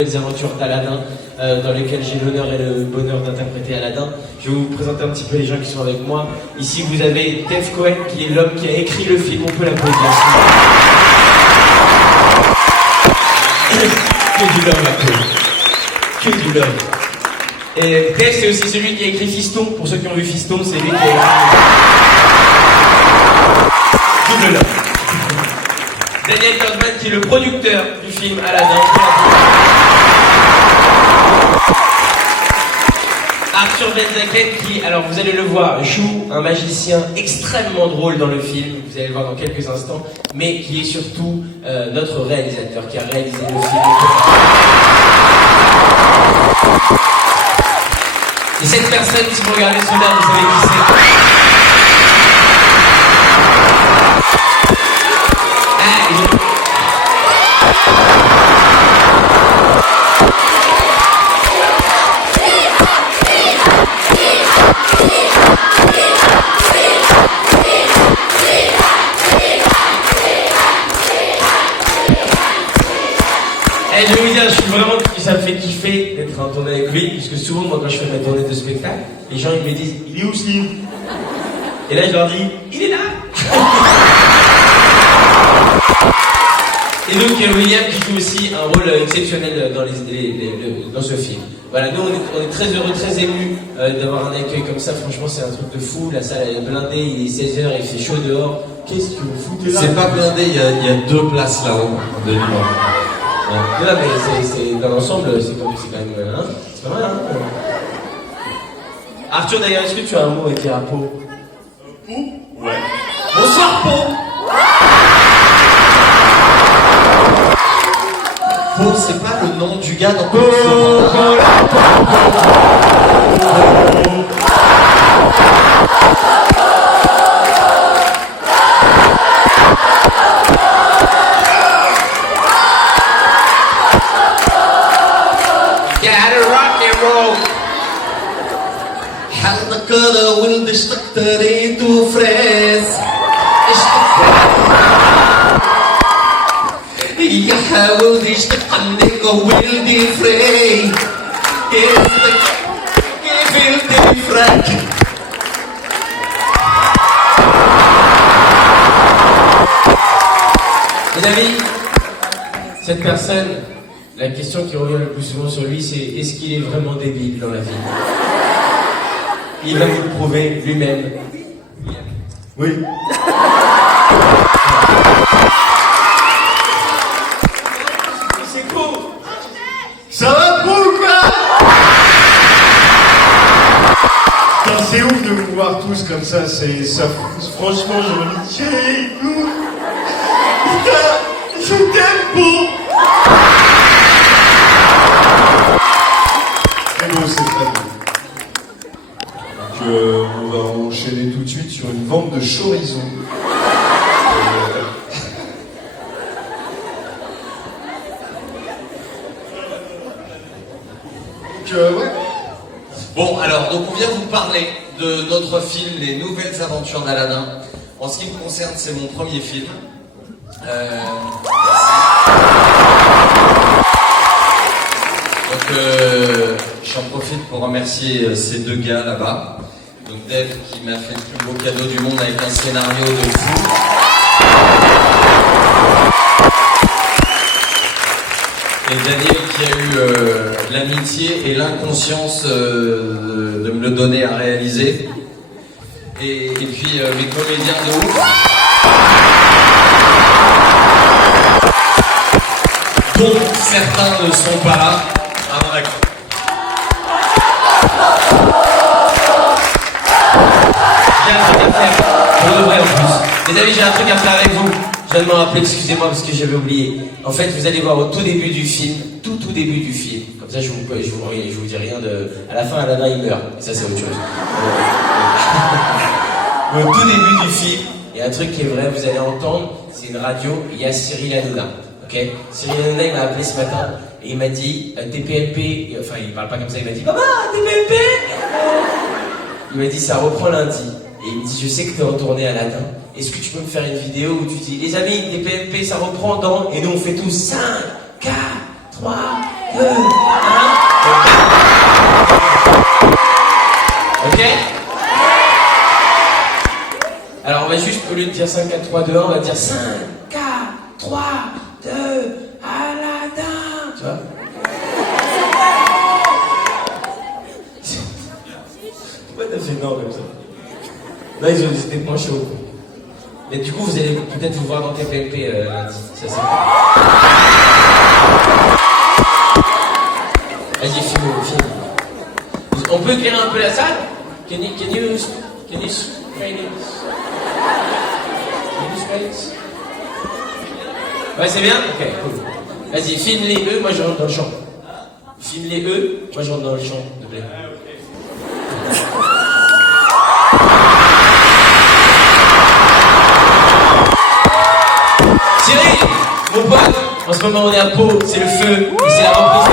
Les aventures d'Aladin, dans lesquelles j'ai l'honneur et le bonheur d'interpréter Aladin. Je vais vous présenter un petit peu les gens qui sont avec moi. Ici, vous avez Tev Cohen, qui est l'homme qui a écrit le film. On peut l'applaudir. Que du love, que du love. Et Tev, c'est aussi celui qui a écrit Fiston. Pour ceux qui ont vu Fiston, c'est lui qui a écrit... Double love. Daniel Kaufman, qui est le producteur du film Aladin. Arthur Benzaken qui, alors vous allez le voir, joue un magicien extrêmement drôle dans le film, vous allez le voir dans quelques instants, mais qui est surtout notre réalisateur, qui a réalisé le film. Et cette personne, si vous regardez son âme, vous savez qui c'est. Et je vais vous dire, ça me fait kiffer d'être en tournée avec lui, puisque souvent, moi, quand je fais ma tournée de spectacle, les gens, ils me disent, il est où Slim? Et là, je leur dis, il est là. Et donc, William qui joue aussi un rôle exceptionnel dans ce film. Voilà, nous, on est très heureux, très émus d'avoir un accueil comme ça. Franchement, c'est un truc de fou. La salle, elle est blindée, il est 16h, il fait chaud dehors. Qu'est-ce que vous foutez là? C'est pas blindé, il y a 2 places là-haut, de libre. Non, mais c'est dans l'ensemble, c'est quand même, hein, c'est pas mal, hein. Arthur, d'ailleurs, est-ce que tu as un mot à dire à Pau? Pau? Ouais. Bonsoir, Pau. Pau, c'est pas le nom du gars dans Pau. كذا ولد اشتقتريت وفراس يحاول يشتق عنك ولدي فري كيف التفرق. Mes amis, cette personne, la question qui revient le plus souvent sur lui, c'est est-ce qu'il est vraiment débile dans la vie? Il va vous le prouver lui-même. Oui. C'est cool. Ça va Pau ou quoi? Putain, c'est ouf de vous voir tous comme ça, ça, franchement, j'ai envie de chier. Putain, je t'aime Pau. C'est beau, c'est très beau. On va enchaîner tout de suite sur une vente de chorizo. Ouais. Bon, alors, donc on vient vous parler de notre film Les Nouvelles Aventures d'Aladin. En ce qui me concerne, c'est mon premier film. Donc, j'en profite pour remercier ces 2 gars là-bas. Donc Dev qui m'a fait le plus beau cadeau du monde avec un scénario de fou. Et Daniel qui a eu l'amitié et l'inconscience de me le donner à réaliser. Et puis mes comédiens de ouf. Dont certains ne sont pas là. Ah bon, d'accord. J'ai un truc à faire. Pour de vrai en plus. Les amis, j'ai un truc à faire avec vous. Je viens de me rappeler, excusez-moi parce que j'avais oublié. En fait, vous allez voir au tout début du film, tout début du film. Comme ça, je vous dis rien de. À la fin, Aladin il meurt. Et ça, c'est autre chose. Mais au tout début du film, il y a un truc qui est vrai. Vous allez entendre. C'est une radio. Il y a Cyril Hanouna. Ok. Cyril Hanouna, il m'a appelé ce matin et il m'a dit TPLP. Enfin, il parle pas comme ça. Il m'a dit Papa, TPLP. Il m'a dit ça reprend lundi. Et il me dit je sais que t'es retourné à Aladin. Est-ce que tu peux me faire une vidéo où tu dis les amis, TPMP ça reprend dans... Et nous on fait tous 5, 4, 3, 2, 1. Ok? Alors on va juste, au lieu de dire 5, 4, 3, 2, 1, on va dire 5, 4, 3, 2, Aladdin. Tu vois? Pourquoi t'as fait non comme ça? Là ils ont été moins chauds. Mais du coup vous allez peut-être vous voir dans TPLP lundi. Ça c'est. Vas-y, filme. On peut éclairer un peu la salle? Can you ouais, c'est bien? Ok, cool. Vas-y, filme les E, moi je rentre dans le champ. Filme les E, moi je rentre dans le champ, s'il te plaît. Cyril, mon pote, en ce moment on est à Pau, c'est le feu, et c'est la reprise.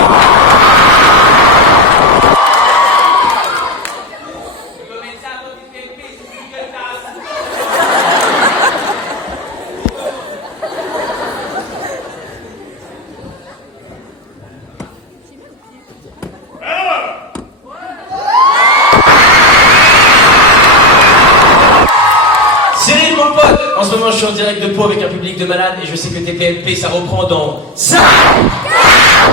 En ce moment, je suis en direct de Pau avec un public de malades et je sais que TPLP, ça reprend dans 5, 4,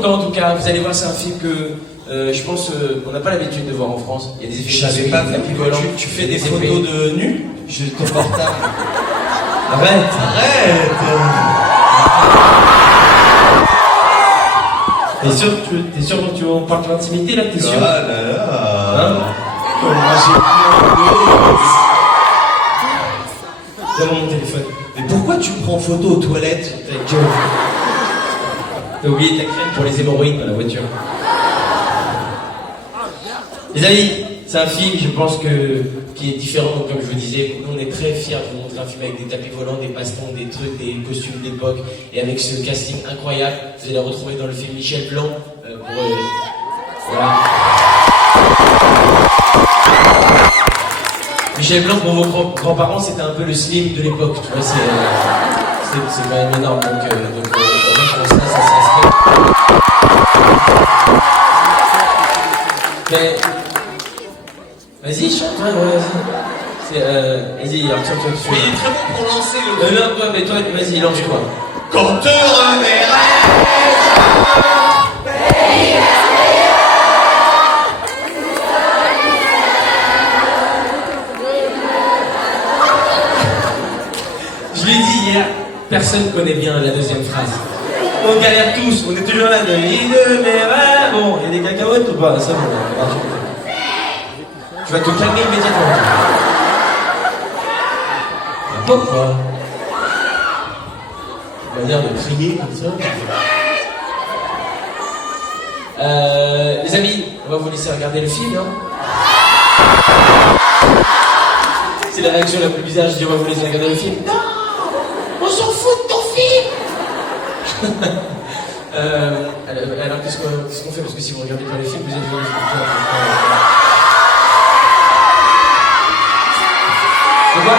3, en tout cas, vous allez voir, c'est un film que je pense on n'a pas l'habitude de voir en France. Il y a des effets. Je savais pas, tu fais des photos de nus? Je ton portable. Arrête. T'es sûr que tu on parle de l'intimité là? T'es sûr? Ah là là. Hein? Donne-moi mon téléphone. Mais pourquoi tu me prends en photo aux toilettes? Ta gueule. T'as oublié ta crème pour les hémorroïdes dans la voiture. Les amis, c'est un film, je pense qui est différent, donc, comme je vous disais. Nous, on est très fiers de vous montrer un film avec des tapis volants, des bastons, des trucs, des costumes d'époque, et avec ce casting incroyable. Vous allez retrouver dans le film Michel Blanc. Voilà. Michel Blanc, pour vos grands-parents, c'était un peu le slim de l'époque. Tu vois, c'est quand même énorme. Donc pour ça s'inscrit. Mais vas-y, chante, ouais, vas-y. Vas-y, alors tiens. Mais il est très bon pour lancer le. Non, toi, mais toi, vas-y, lance-toi. Quand te reverrai. Je l'ai dit hier, personne ne connaît bien la deuxième phrase. On galère tous, on est toujours là de mes rêves. Bon, il y a des cacahuètes ou pas? Ça bon, tu vas te calmer immédiatement. Pourquoi? Une manière de crier comme ça. Les amis, on va vous laisser regarder le film, hein. C'est la réaction la plus bizarre, je dis on va vous laisser regarder le film. Non! On s'en fout de ton film! Alors qu'est-ce qu'on fait? Parce que si vous regardez pas les films, vous êtes venus. C'est quoi?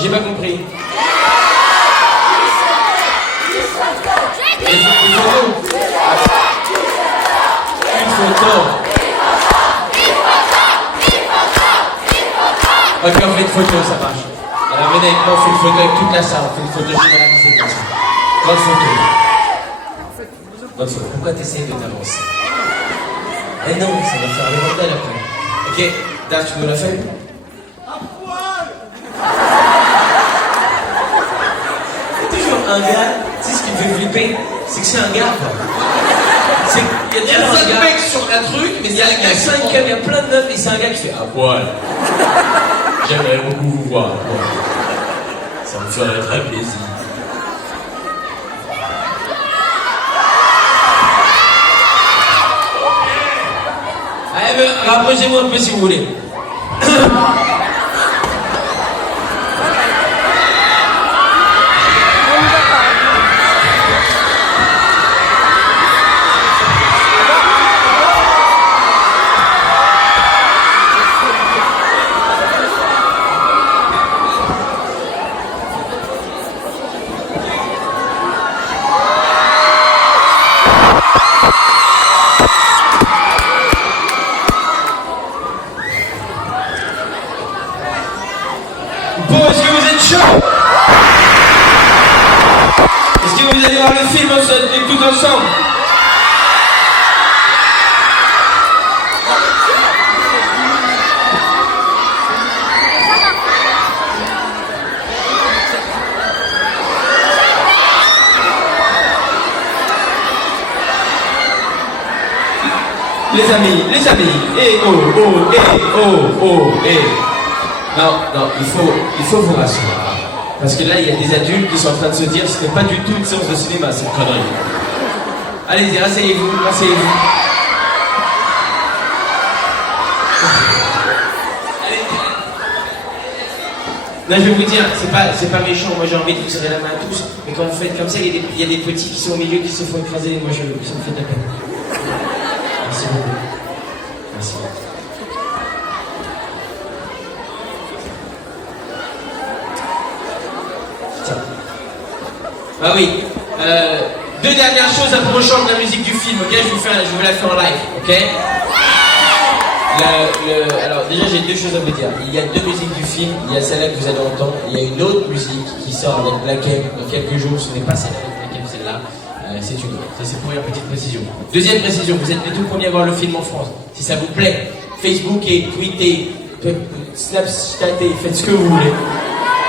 J'ai pas compris. Une photo. Ok, on fait une photo, ça marche. Alors venez avec moi, on fait une photo avec toute la salle, on fait une photo généralisée comme ça. Bonne photo. Bonne photo. Pourquoi t'essayes de t'avancer? Eh non, ça va faire le bordel après. Ok, Dave, tu nous la fais? C'est toujours un gars, tu sais ce qu'il fait fait flipper, c'est que c'est un gars, quoi. Il y a 5 mecs sur un truc, mais il y a un gars qui 5 il y a plein de meufs, et c'est un gars qui fait à poil. J'aimerais beaucoup vous voir. Ça me ferait très plaisir. Allez, rapprochez-moi un peu si vous voulez. Bon, est-ce que vous êtes chaud? Est-ce que vous allez voir le film tout ensemble? Les amis, eh oh, Non, il faut vous rassurer. Parce que là, il y a des adultes qui sont en train de se dire ce n'est pas du tout une séance de cinéma, cette connerie. Allez-y, rasseyez-vous. Non, je vais vous dire, c'est pas méchant, moi j'ai envie de vous serrer la main à tous, mais quand vous faites comme ça, il y a des petits qui sont au milieu qui se font écraser, moi ça me fait de la peine. Merci beaucoup. Merci. Tiens. Ah oui. Deux dernières choses approchant de la musique du film, ok? Je vous la fais en live, ok? Alors déjà j'ai deux choses à vous dire. Il y a deux musiques du film, il y a celle-là que vous allez entendre, il y a une autre musique qui sort avec Black M dans quelques jours, ce n'est pas celle-là avec Black M, celle-là. C'est une autre. Ça, c'est pour une petite précision. Deuxième précision, vous êtes les tout premiers à voir le film en France. Si ça vous plaît, Facebookez, tweetez, Snapchatez, faites ce que vous voulez.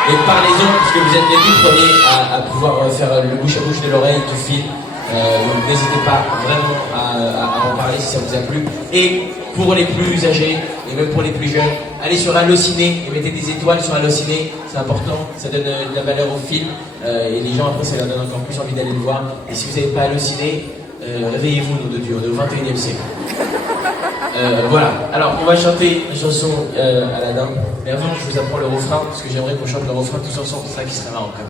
Et parlez-en, parce que vous êtes les tout premiers à pouvoir faire le bouche à bouche de l'oreille du film. Donc n'hésitez pas vraiment à en parler si ça vous a plu. Et pour les plus âgés, et même pour les plus jeunes, allez sur Allociné et mettez des étoiles sur Allociné, c'est important, ça donne de la valeur au film, et les gens après ça leur donne encore plus envie d'aller le voir. Et si vous n'avez pas Allociné, réveillez-vous, nom de Dieu, on est au 21e siècle. Voilà, alors on va chanter une chanson Aladdin, mais avant je vous apprends le refrain, parce que j'aimerais qu'on chante le refrain tous ensemble, c'est ça qui serait marrant quand même.